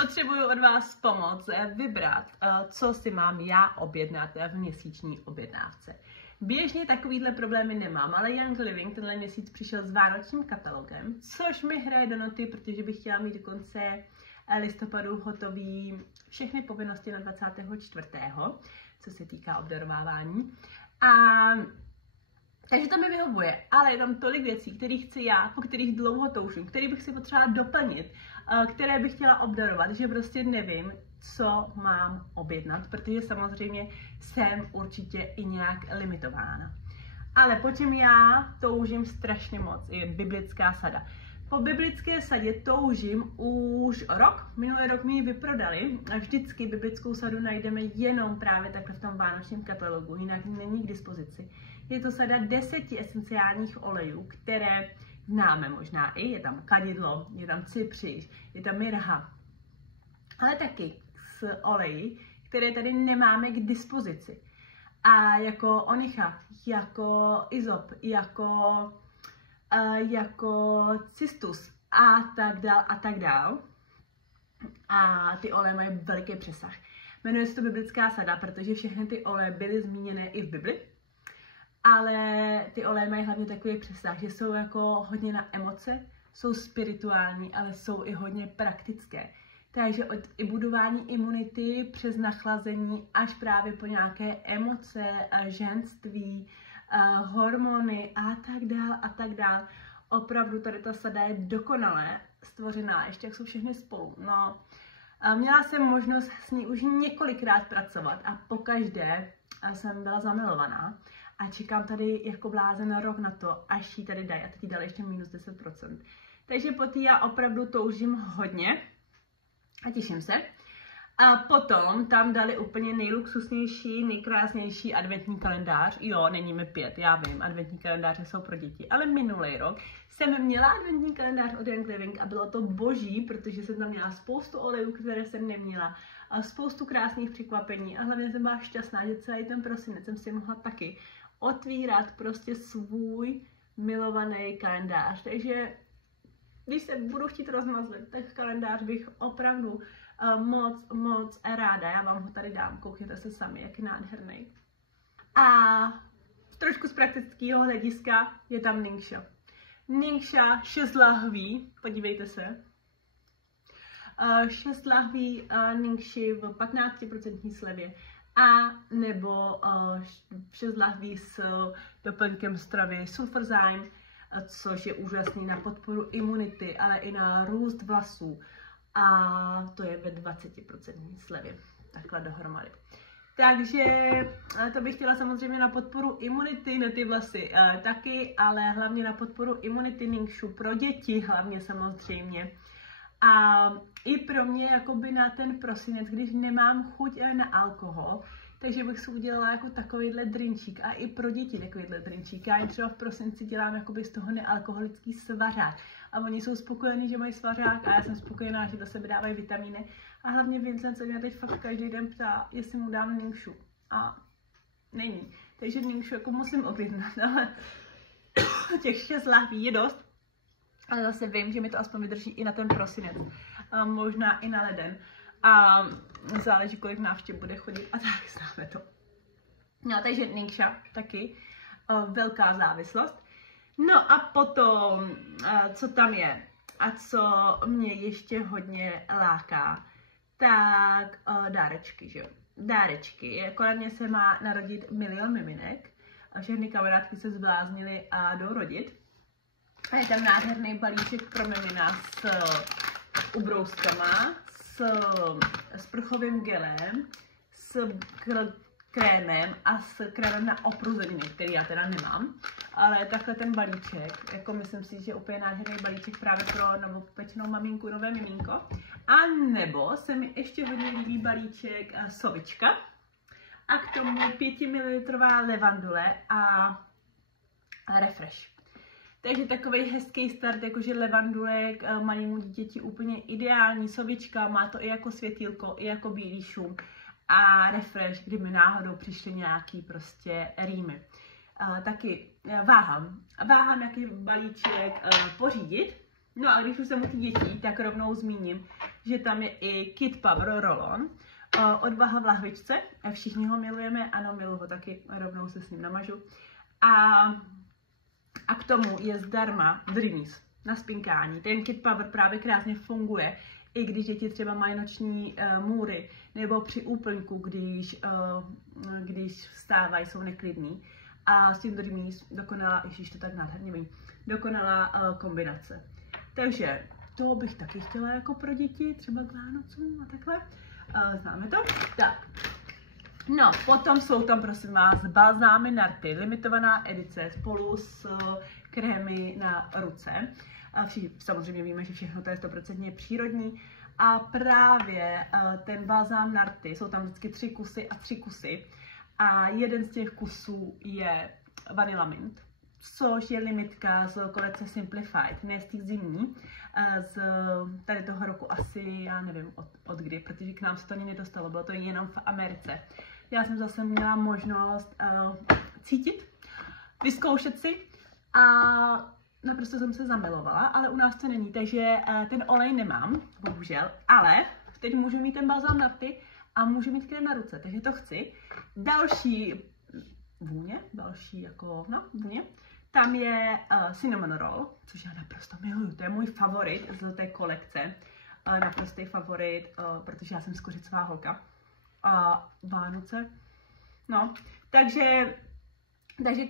Potřebuju od vás pomoc vybrat, co si mám já objednat v měsíční objednávce. Běžně takovýhle problémy nemám, ale Young Living tenhle měsíc přišel s vánočním katalogem, což mi hraje do noty, protože bych chtěla mít do konce listopadu hotový všechny povinnosti na 24., co se týká obdarovávání. Takže to mi vyhovuje, ale je tam tolik věcí, které chci já, po kterých dlouho toužím, které bych si potřebovala doplnit, které bych chtěla obdarovat, že prostě nevím, co mám objednat, protože samozřejmě jsem určitě i nějak limitována. Ale po čem já toužím strašně moc, je biblická sada. Po biblické sadě toužím už rok. Minulý rok mi ji vyprodali. Vždycky biblickou sadu najdeme jenom právě takhle v tom vánočním katalogu, jinak není k dispozici. Je to sada 10 esenciálních olejů, které známe možná i. Je tam kadidlo, je tam cypřiš, je tam mirha. Ale taky s oleji, které tady nemáme k dispozici. A jako onycha, jako izop, jako cistus a tak dál. A ty oleje mají veliký přesah. Jmenuje se to biblická sada, protože všechny ty oleje byly zmíněné i v Bibli. Ale ty oleje mají hlavně takový přesah, že jsou jako hodně na emoce, jsou spirituální, ale jsou i hodně praktické. Takže od i budování imunity přes nachlazení až právě po nějaké emoce, ženství, hormony a tak dál. Opravdu tady ta sada je dokonale stvořená, ještě jak jsou všechny spolu. No, měla jsem možnost s ní už několikrát pracovat a pokaždé jsem byla zamilovaná a čekám tady jako blázen rok na to, až ji tady dají a teď jí dali ještě minus 10%. Takže po té já opravdu toužím hodně a těším se. A potom tam dali úplně nejluxusnější, nejkrásnější adventní kalendář. Jo, není mi 5, já vím, adventní kalendáře jsou pro děti. Ale minulý rok jsem měla adventní kalendář od Young Living a bylo to boží, protože jsem tam měla spoustu olejů, které jsem neměla. A spoustu krásných překvapení a hlavně jsem byla šťastná, že celý ten prosinec jsem si mohla taky otvírat prostě svůj milovaný kalendář. Takže když se budu chtít rozmazlit, tak kalendář bych opravdu moc ráda. Já vám ho tady dám, koukněte se sami, jak je nádherný. A trošku z praktického hlediska je tam Ningxia. Ningxia 6 lahví, podívejte se. 6 lahví Ningxi v 15% slevě a nebo 6 lahví s doplňkem stravy Sulfurzyme, což je úžasný na podporu imunity, ale i na růst vlasů. A to je ve 20% slevě, takhle dohromady. Takže to bych chtěla samozřejmě na podporu imunity, na ty vlasy taky, ale hlavně na podporu imunity Ningxiu pro děti, hlavně samozřejmě. A i pro mě jakoby na ten prosinec, když nemám chuť na alkohol, takže bych si udělala jako takovýhle drinčík a i pro děti takovýhle drinčík. Já jim třeba v prosinci dělám jakoby z toho nealkoholický svařák. A oni jsou spokojení, že mají svařák a já jsem spokojená, že do sebe dávají vitamíny. A hlavně Vincent se mě teď fakt každý den ptá, jestli mu dám Ningxiu. A není. Takže Ningxiu jako musím objednat, ale těch 6 lahví je dost. Ale zase vím, že mi to aspoň vydrží i na ten prosinec. Možná i na leden. A záleží, kolik návštěv bude chodit a tak známe to. No, takže Ningxia taky. Velká závislost. No a potom, co tam je a co mě ještě hodně láká, tak dárečky, že jo. Dárečky. Kolem mě se má narodit 1 milion miminek. Všechny kamarádky se zbláznily a jdou rodit. A je tam nádherný balíček pro mimina s ubrouskama, s prchovým gelem, s krémem a s krémem na opruzeniny, který já teda nemám. Ale takhle ten balíček, jako myslím si, že je úplně nádherný balíček právě pro novopečenou maminku, nové miminko. A nebo se mi ještě hodně líbí balíček sovička a k tomu 5 ml levandule a refresh. Takže takový hezký start, jakože levandulek malému dítěti úplně ideální, sovička, má to i jako světýlko, i jako bílý šum a refresh, kdyby náhodou přišly nějaký prostě rýmy. Taky váhám, jaký balíček pořídit, No a když už jsem u těch dětí, tak rovnou zmíním, že tam je i Kid Power Roll-On, odvaha v lahvičce, všichni ho milujeme, ano, miluji ho taky, rovnou se s ním namažu. A k tomu je zdarma Dreamies na spinkání. Ten Kid Power právě krásně funguje, i když děti třeba mají noční můry, nebo při úplňku, když vstávají, jsou neklidní. A s tím Dreamies dokonalá, ježiš, to tak nádherně vím, dokonalá kombinace. Takže to bych taky chtěla jako pro děti, třeba k Vánocům a takhle. Známe to? Tak. No, potom jsou tam, prosím vás, balzámy Narty, limitovaná edice spolu s krémy na ruce. Samozřejmě víme, že všechno to je 100% přírodní. A právě ten balzám Narty, jsou tam vždycky 3 kusy a 3 kusy. A jeden z těch kusů je Vanilla Mint, což je limitka z kolekce Simplified, ne z těch zimní, z tady toho roku asi, já nevím od kdy, protože k nám se to ani nedostalo, bylo to jenom v Americe. Já jsem zase měla možnost cítit, vyzkoušet si a naprosto jsem se zamilovala, ale u nás to není, takže ten olej nemám, bohužel, ale teď můžu mít ten balzám Narty a můžu mít krém na ruce, takže to chci. Další vůně, vůně, tam je Cinnamon Roll, což já naprosto miluju, to je můj favorit z té kolekce, naprostý favorit, protože já jsem skořicová holka. A Vánoce, no, takže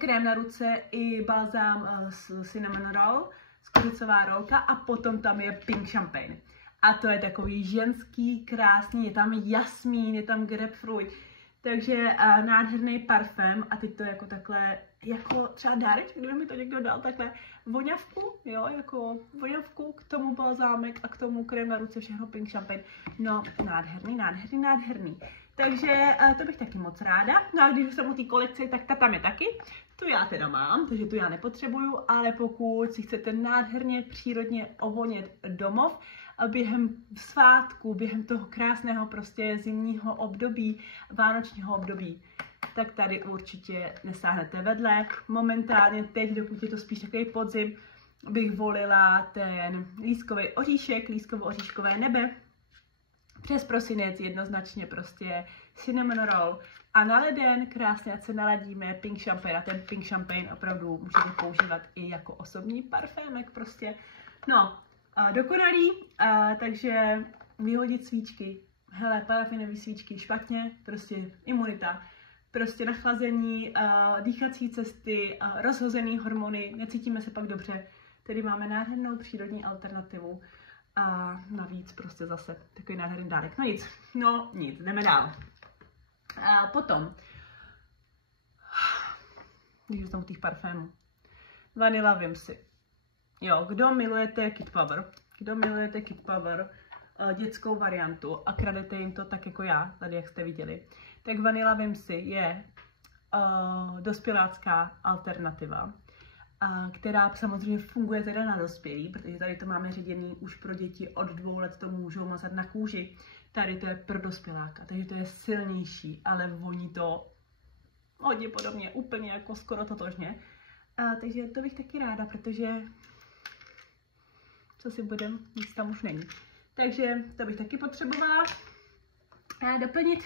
krém na ruce i balzám s Cinnamon Roll, skořicová rolka a potom tam je Pink Champagne. A to je takový ženský, krásný, je tam jasmín, je tam grapefruit, takže nádherný parfém a teď to jako takhle, jako třeba dáreček, kdyby mi to někdo dal takhle voňavku, jo, jako voňavku, k tomu balzámek a k tomu krém na ruce, všechno Pink Champagne, no nádherný. Takže to bych taky moc ráda. No a když jsem u té kolekce, tak ta tam je taky. Tu já teda mám, takže tu já nepotřebuju, ale pokud si chcete nádherně, přírodně ovonět domov, během svátku, během toho krásného prostě zimního období, vánočního období, tak tady určitě nesáhnete vedle. Momentálně teď, dokud je to spíš takový podzim, bych volila ten lískový oříšek, lískovo-oříškové nebe. Přes prosinec jednoznačně prostě Cinnamon Roll a na leden krásně, ať se naladíme Pink Champagne a ten Pink Champagne opravdu můžete používat i jako osobní parfémek prostě. No, dokonalý, takže vyhodit svíčky, hele, parafinové svíčky špatně, prostě imunita, prostě nachlazení, dýchací cesty, rozhozený hormony, necítíme se pak dobře, tedy máme nádhernou přírodní alternativu. A navíc prostě zase takový nádherný dárek. No nic, jdeme dál. A potom, když jsem u těch parfémů, Vanilla Whimsy. Jo, kdo milujete Kid Power, dětskou variantu a kradete jim to tak jako já, tady jak jste viděli, tak Vanilla Whimsy je dospělácká alternativa, která samozřejmě funguje teda na dospělí, protože tady to máme ředěný už pro děti od 2 let, to můžou mazat na kůži. Tady to je pro dospěláka, takže to je silnější, ale voní to hodně podobně, úplně jako skoro totožně. Takže to bych taky ráda, protože co si budem, nic tam už není. Takže to bych taky potřebovala doplnit.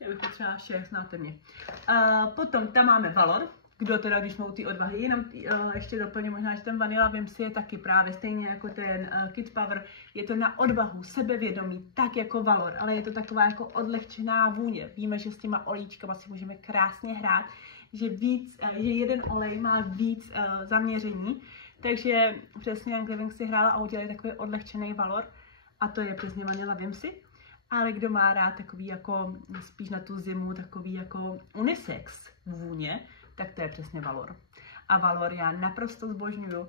Já bych potřebovala vše, znáte mě. Potom tam máme Valor. Kdo teda, když jsou ty odvahy, jenom ještě doplním možná, že ten Vanilla Whimsy je taky právě stejně jako ten Kid Power, je to na odvahu, sebevědomí, tak jako Valor, ale je to taková jako odlehčená vůně. Víme, že s těma olíčkama si můžeme krásně hrát, že jeden olej má víc zaměření, takže přesně Young Living si hrála a udělali takový odlehčený Valor a to je přesně Vanilla Whimsy. Ale kdo má rád takový jako spíš na tu zimu, takový jako unisex vůně, tak to je přesně Valor. A Valor já naprosto zbožňuju.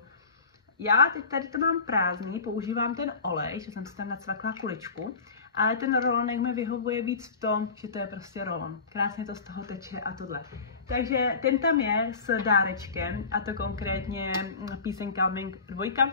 Já teď tady to mám prázdný, používám ten olej, že jsem si tam nacvakla kuličku, ale ten rolonek mi vyhovuje víc v tom, že to je prostě rolon. Krásně to z toho teče a tohle. Takže ten tam je s dárečkem, a to konkrétně Peace and Calming 2,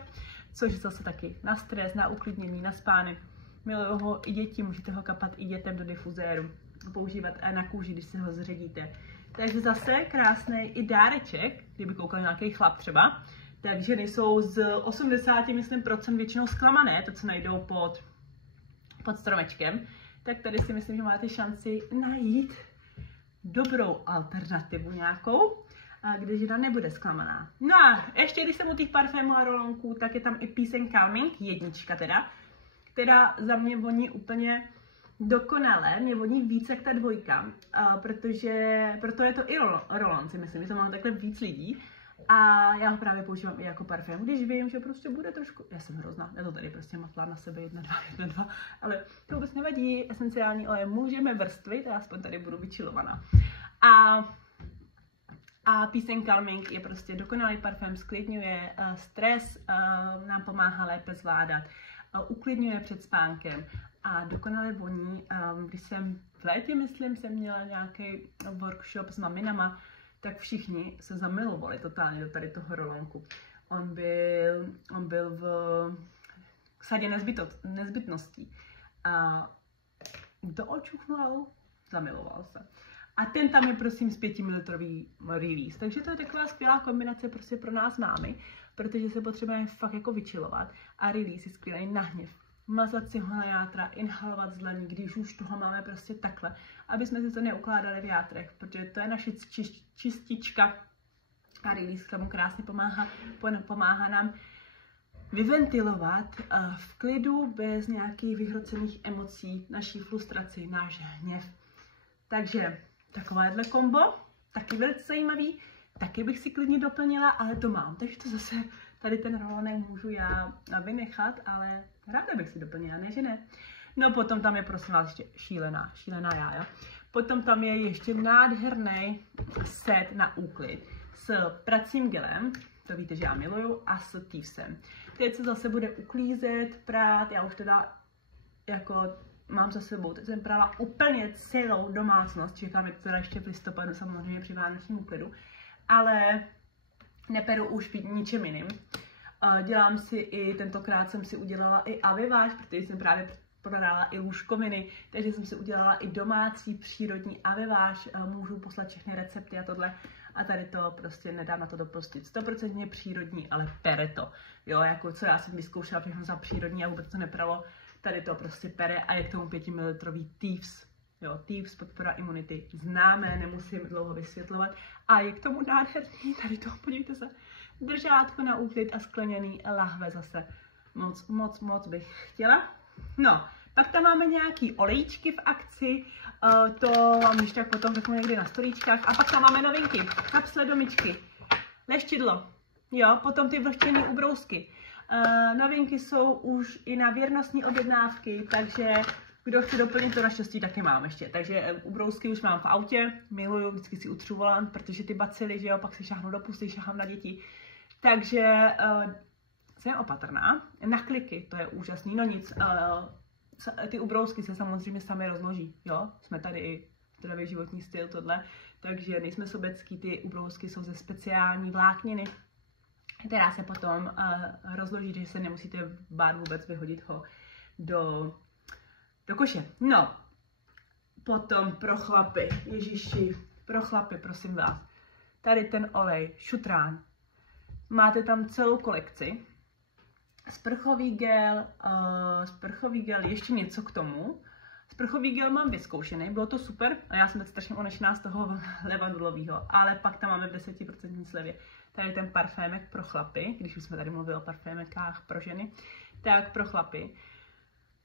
což zase taky na stres, na uklidnění, na spánek. Miluju ho i děti, můžete ho kapat i dětem do difuzéru, používat na kůži, když si ho zředíte. Takže zase krásný i dáreček, kdyby koukal nějaký chlap třeba, Takže ženy jsou z 80, myslím, procent většinou zklamané, to, co najdou pod stromečkem. Tak tady si myslím, že máte šanci najít dobrou alternativu nějakou, kde žena nebude zklamaná. No a ještě, když jsem u těch parfémů a rolonků, tak je tam i Peace and Calming, 1 teda, která za mě voní úplně dokonale, mě voní víc jak ta 2, protože proto je to i rolon, si myslím, že to má takhle víc lidí. A já ho právě používám i jako parfém, když vím, že prostě bude trošku, já jsem hrozná, já to tady prostě matlám na sebe 1, 2, ale to vůbec nevadí, esenciální oleje můžeme vrstvit, já aspoň tady budu vyčilovaná. A Peace and Calming je prostě dokonalý parfém, sklidňuje stres, nám pomáhá lépe zvládat, uklidňuje před spánkem a dokonale voní. Když jsem v létě, myslím, jsem měla nějaký workshop s maminama, tak všichni se zamilovali totálně do tady toho rolonku. On byl v sadě nezbytností. A to očuchnul, zamiloval se. A ten tam je prosím z 5 ml release. Takže to je taková skvělá kombinace prostě pro nás mámy, protože se potřebujeme fakt jako vyčilovat. A release je skvělý na hněv. Mazat si ho na játra, inhalovat z dlaní, když už toho máme prostě takhle, aby jsme si to neukládali v játrech, protože to je naše čistička a release tomu krásně pomáhá nám vyventilovat v klidu, bez nějakých vyhrocených emocí, naší frustraci, náš hněv. Takže takovéhle kombo, taky velice zajímavý, taky bych si klidně doplnila, ale to mám, takže to zase tady ten rolonek můžu já vynechat, ale ráda bych si doplnila, ne, že ne. No potom tam je prosím vás ještě šílená jája. Potom tam je ještě nádherný set na úklid s pracím gelem, to víte, že já miluju, a s Thievesem. Teď se zase bude uklízet, prát, já už teda jako mám za sebou, teď jsem prala úplně celou domácnost, čekám, jak to ještě v listopadu, samozřejmě při vánočním úklidu, ale neperu už ničem jiným. Dělám si i, tentokrát jsem si udělala i aviváž, protože jsem právě prodala i lůžkoviny, takže jsem si udělala i domácí přírodní aviváž, můžu poslat všechny recepty a tohle. A tady to prostě nedám na to dopustit. 100% přírodní, ale pere to. Jo, jako co já jsem vyzkoušela všechno za přírodní a vůbec to nepralo. Tady to prostě pere a je k tomu 5 ml Thieves. Jo, Thieves, podpora imunity, známé, nemusím dlouho vysvětlovat. A je k tomu nádherný, tady to, podívejte se, držátko na úklid a skleněný lahve zase. Moc bych chtěla. No, pak tam máme nějaký olejčky v akci, to vám když tak potom řeknu někdy na storíčkách. A pak tam máme novinky, kapsle do myčky, leštidlo, jo, potom ty vlhčené ubrousky. Novinky jsou už i na věrnostní objednávky, takže kdo chce doplnit, to naštěstí taky mám ještě. Takže ubrousky už mám v autě, miluju, vždycky si utřu volant, protože ty bacily, že jo, pak si šáhnu do pusty, šáhám na děti. Takže jsem opatrná. Na kliky, to je úžasný, no nic. Ty ubrousky se samozřejmě sami rozloží, jo. Jsme tady i zdravý životní styl, tohle. Takže nejsme sobecký, ty ubrousky jsou ze speciální vlákniny, která se potom rozloží, že se nemusíte bát vůbec vyhodit ho do koše. No, potom pro chlapy, ježiši, pro chlapy, prosím vás. Tady ten olej, šutrán. Máte tam celou kolekci. Sprchový gel, ještě něco k tomu. Sprchový gel mám vyzkoušený, bylo to super a já jsem teď strašně onešená z toho levandulového, ale pak tam máme v 10% slevě. Tady ten parfémek pro chlapy, když už jsme tady mluvili o parfémekách pro ženy, tak pro chlapy.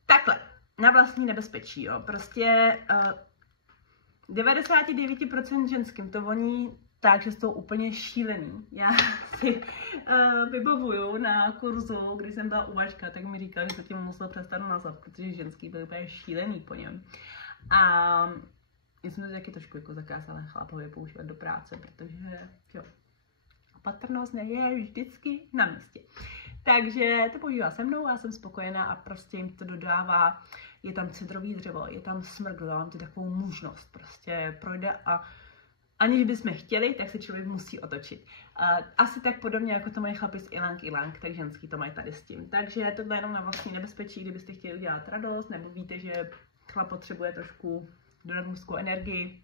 Takhle, na vlastní nebezpečí, jo. Prostě 99% ženským to voní tak, že jsou úplně šílený. Já si vybavuju na kurzu, když jsem byla uvažka, tak mi říkala, že se tím musel přestat nazvat, protože ženský byl úplně šílený po něm. A já jsem to taky trošku jako zakázala chlapovi používat do práce, protože jo, opatrnost je vždycky na místě. Takže to používá se mnou a jsem spokojená a prostě jim to dodává, je tam cedrový dřevo, je tam smrk, dodávám ti takovou mužnost, prostě projde a aniž bychom chtěli, tak se člověk musí otočit. Asi tak podobně, jako to mají chlapi z Ilang Ilang, tak ženský to mají tady s tím. Takže tohle je jenom na vlastní nebezpečí, kdybyste chtěli udělat radost, nebo víte, že chlap potřebuje trošku dodat mužskou energii,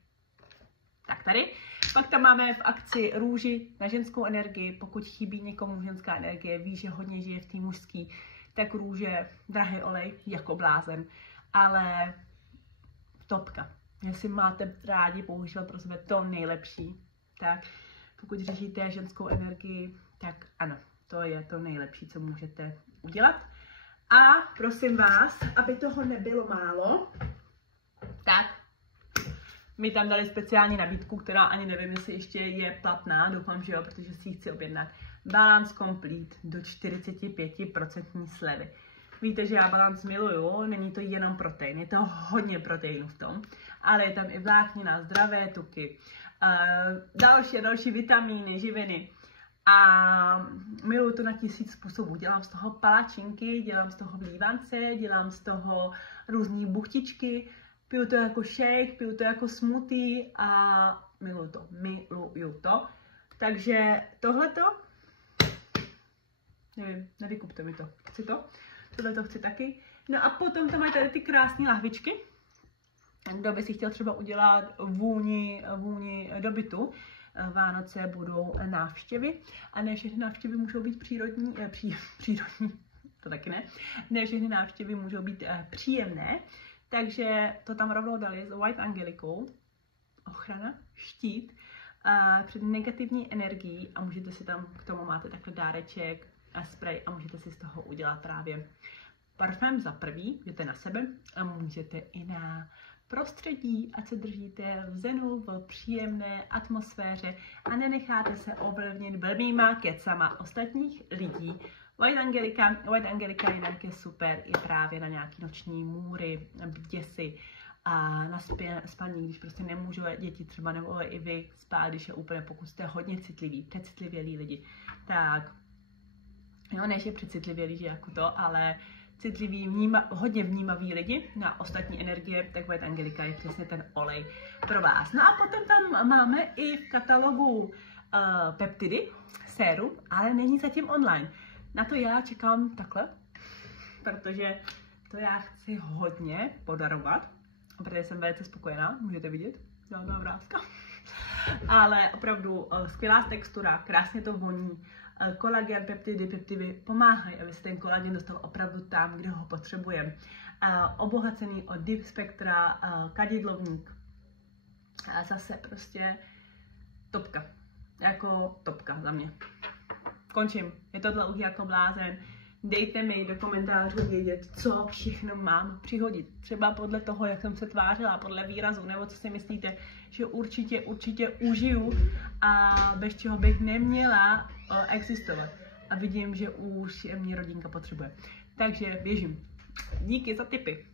Tak tady. Pak tam máme v akci růži na ženskou energii. Pokud chybí někomu ženská energie, ví, že hodně žije v té mužský, tak růže, drahý olej, jako blázen. Ale topka. Jestli máte rádi používat pro sebe to nejlepší, tak pokud řešíte ženskou energii, tak ano, to je to nejlepší, co můžete udělat. A prosím vás, aby toho nebylo málo, tak mi tam dali speciální nabídku, která ani nevím, jestli ještě je platná, doufám, že jo, protože si ji chci objednat. Balance Complete do 45% slevy. Víte, že já balance miluju, není to jenom protein, je to hodně proteinu v tom, ale je tam i vláknina, zdravé tuky, další vitamíny, živiny. A miluju to na 1000 způsobů. Dělám z toho palačinky, dělám z toho vlívance, dělám z toho různé buchtičky, piju to jako shake, piju to jako smoothie a miluju to. Takže tohleto, nevím, nevykupte mi to, chci to. Tohleto chci taky. No a potom tam mají tady ty krásné lahvičky. Kdo by si chtěl třeba udělat vůni do bytu. Vánoce budou návštěvy a ne všechny návštěvy můžou být přírodní, to taky ne. Ne všechny návštěvy můžou být příjemné, takže to tam rovnou dali s White Angelikou. Ochrana, štít před negativní energií a můžete si tam, k tomu máte takhle dáreček a spray a můžete si z toho udělat právě parfém za prvý, jdete na sebe a můžete i na prostředí, ať se držíte v zenu, v příjemné atmosféře a nenecháte se ovlivnit blbýma kecama ostatních lidí. White Angelika jinak je super, je právě na nějaký noční můry, děsi a na spaní, když prostě nemůžou děti třeba nebo i vy spát, když je úplně, pokud jste hodně citliví, přecitlivělí lidi, tak jo, než je přecitlivělí, že jako to, ale citliví, hodně vnímaví lidi na ostatní energie, tak White Angelika je přesně ten olej pro vás. No a potom tam máme i v katalogu peptidy, sérum, ale není zatím online. Na to já čekám takhle, protože to já chci hodně podarovat, protože jsem velice spokojená, můžete vidět, žádná vrázka. Ale opravdu skvělá textura, krásně to voní. Kolagen, peptidy pomáhají, aby se ten kolagen dostal opravdu tam, kde ho potřebujeme. Obohacený o Deep Spectra, kadidlovník. A zase prostě topka. Jako topka za mě. Končím. Je to dlouhý jako blázen. Dejte mi do komentářů vědět, co všechno mám přihodit. Třeba podle toho, jak jsem se tvářila, podle výrazu, nebo co si myslíte, že určitě užiju a bez čeho bych neměla existovat. A vidím, že už mě rodinka potřebuje. Takže běžím. Díky za tipy.